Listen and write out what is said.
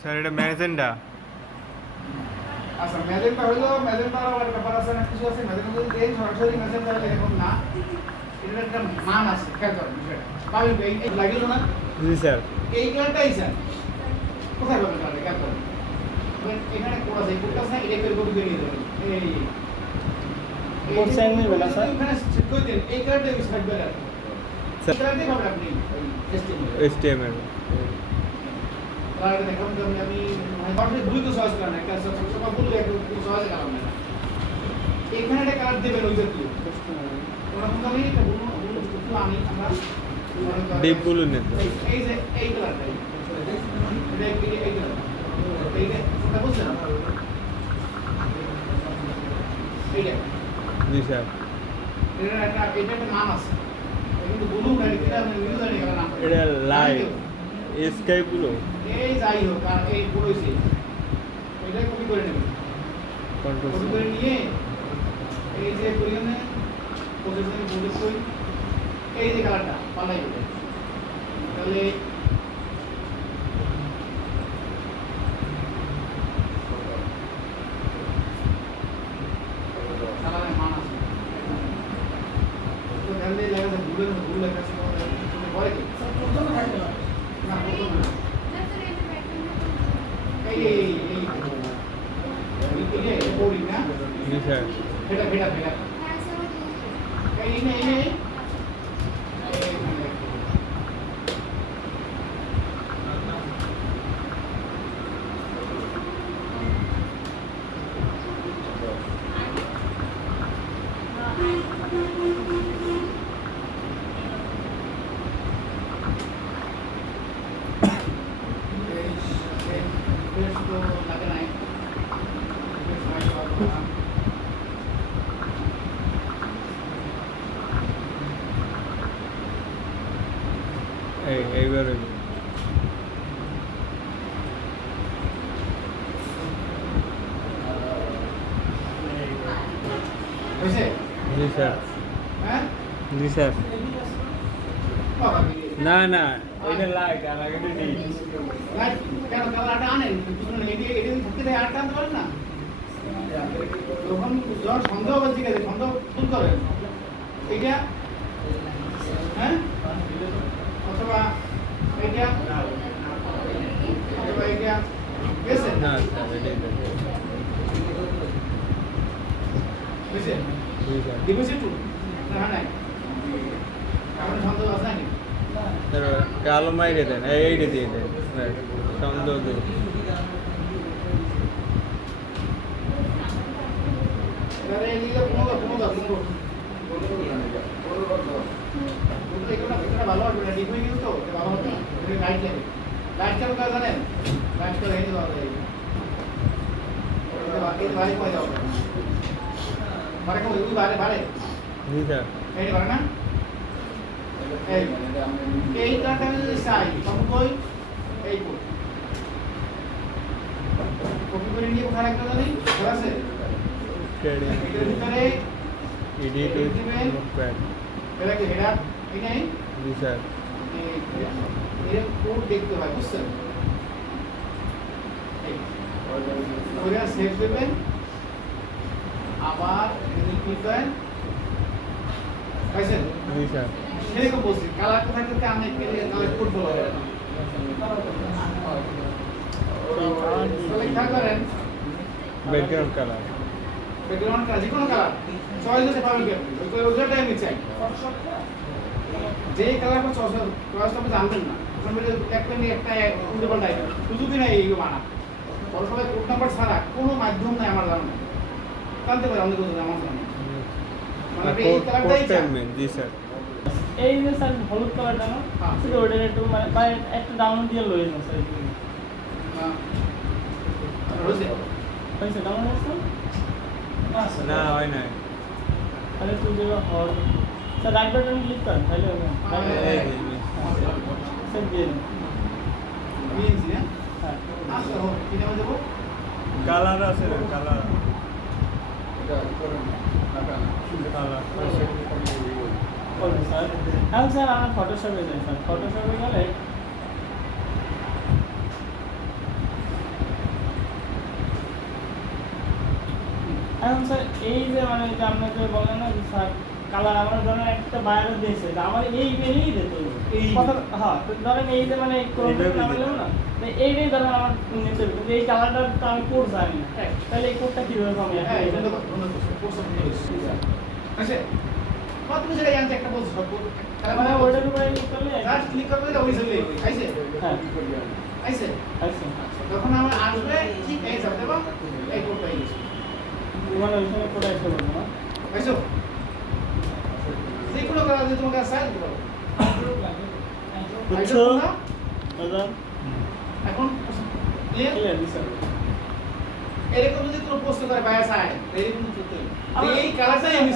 Sir এটা magenta. আচ্ছা magenta হলো ম্যাজেন্টার আবার ব্যাপার আছে না কিছু আছে ম্যাজেন্টা যদি দেন সরাসরি ম্যাজেন্টা হলে এরকম না এটার একটা মান আছে খেয়াল করেন বিষয়টা পাবেন এই লাগিল না জি স্যার। এই কালারটাই স্যার কোথায় পাবেন তাহলে খেয়াল করেন এখানে কোড আছে এই কোডটা আছে এটা করে কপি করে নিয়ে যাবেন কোড সেন্ড নেবেন না স্যার এখানে চেক করে দেন এই কালারটাই ইউজ থাকবে আর স্যার কালারটাই পাবেন আপনি HTML তাহলে দেখাবো আমি মানে ভুল তো সহজ করেন একটা সব ভুল একটু সহজ কালার না এখানে একটা কালার দেবেন ওই জাতীয় ওরকম আমি একটা ভুল আমি আমরা ডিপ ব্লু নেন। এই যে এই কালারটাই এটা এই কালার এই যে এটা বুঝছেন এইটা জি স্যার। এটা একটা নাম আছে কিন্তু ব্লু না এটা আমি ইউজার এর নাম এটা লাইট স্কাই ব্লু। এই যাই হোক আর এই পুরোইছে এটা কপি করে নেবেন কন্ট্রোল কপি করে নিয়ে এই যে পরিমাণে প্রসেসিং প্রসেস করি এই যে কালারটা পাল্টাই দেবে তাহলে কালারের মান আছে তো ধ্যান দিয়ে লেখা ভুল লেখা আছে পরে কি না প্রথম না এই বোর্ডিং না জি স্যার। এটা এই লাগে নাই এইবার হয়েছে জি স্যার। হ্যাঁ জি স্যার। বাবা না না এটা লাইট আর আগে নেই। লাইট কেন কালারটা আনেন এটি থাকতে দেয় আটটা আনতে পারেন না তখন যখন সন্দেহ বলছি গেছে সন্দেহ দূর করেন এইটা হ্যাঁ অথবা এইটা অথবা এইটা গেছে না স্যার এটাই তো। বুঝছেন জি স্যার। ডিপোজিট না নাই এখন সন্দেহ আছে নাকি স্যার কালো মাইরে দেন এইটা দিয়ে দেন স্যার সন্দেহ দেন। তাহলে এই নিয়ে কোনো এটা ভালো হবে না ডিপোজিট কিন্তু তো এটা ভালো হবে না এটা লাইট লাগে লাইট চালু করে জানেন লাইট করে এই দেওয়া যায় এই লাইট পাওয়া যাবে মানে কোন দুই বারে জি স্যার। এই বারে না এই কাটা চাই সম্পূর্ণ এই কপি করে নিয়ে কোথায় রাখতে জানি ঘর আছে এটার ভিতরে এডিট নোটপ্যাড। এটা কি হেডার ঠিক নেই জি স্যার। এর কোড দেখতে হয় বুঝছেন ওরা সেভ দেবেন আবার লিখবেন পাইছেন জি স্যার। সেরকম বলছি কালার কোথায় থেকে আমি কালার কোড বলা হয় খেয়াল করেন ব্যাকগ্রাউন্ড কালার। ব্যাকগ্রাউন্ড কালার যে কোনো কালার চয়েস হতে পারবেন কি আপনি ওইটাই আমি চাই যে কালারটা চয়েস আপনি জানবেন না একটা নিয়ে একটা উল্টো পাল্টা সুযোগই নাই এইগুলো বানা বড় সবাই কোড নাম্বার ছাড়া কোনো মাধ্যম নাই আমার জানা নেই জানতে পারে আমাদের কোথাও আমার জানা নেই মানে এই কালারটাই চাই জি স্যার। এই যে স্যার হলুদ কালারটা না হ্যাঁ। শুধু ওটা একটু মানে একটা ডাউনলোড দিয়ে লয়ে যান স্যার রয়েছে হয়েছে ডাউনলোড হয়েছে না হয় নাই। তাহলে একটু যেটা হল স্যার রাইট বাটন ক্লিক করেন তাহলে হবে এই যে, স্যার দিয়ে দিন বিএনসি হ্যাঁ হ্যাঁ আচ্ছা হোক কি নামে দেবো কালার আছে না কালার। কালার করুন স্যার হ্যাঁ স্যার আমার ফটোশপে যাই স্যার ফটোশপে গেলে এখন স্যার এই যে মানে যে আপনাকে বলেন না যে স্যার কালার আমার ধরেন একটা বাইরে দিয়েছে যে আমার এই পেনই দিত এই কথা হ্যাঁ তো ধরেন এই যে মানে এইটাই না বললাম না তো এইটাই ধরেন আমার নিতে হবে কিন্তু এই কালারটা তো আমি কোড জানি না হ্যাঁ। তাহলে এই কোডটা কিভাবে পাবো হ্যাঁ ধন্যবাদ কোর্স অফ নলেজ আচ্ছা কত তুমি যেটা জানতে একটা বলছো তাহলে মানে মানে ওইটার উপরে ক্লিক করলে জাস্ট ক্লিক করলে ওই চলে আইছে হ্যাঁ আইছে আচ্ছা যখন আমার আসবে ঠিক এই যাবে এবং এই কোডটা আইছে মানে ওই সময় কোড আসতে বলবো না আইছো যে কোনো কাজ যদি তোমাকে সাইড দিতে পারো বুঝছো দাদা এখন ক্লিয়ার ক্লিয়ার দিছে এরকম যদি কোনো প্রশ্ন করে বায়াস আয় এরকম এই কালারটাই আমি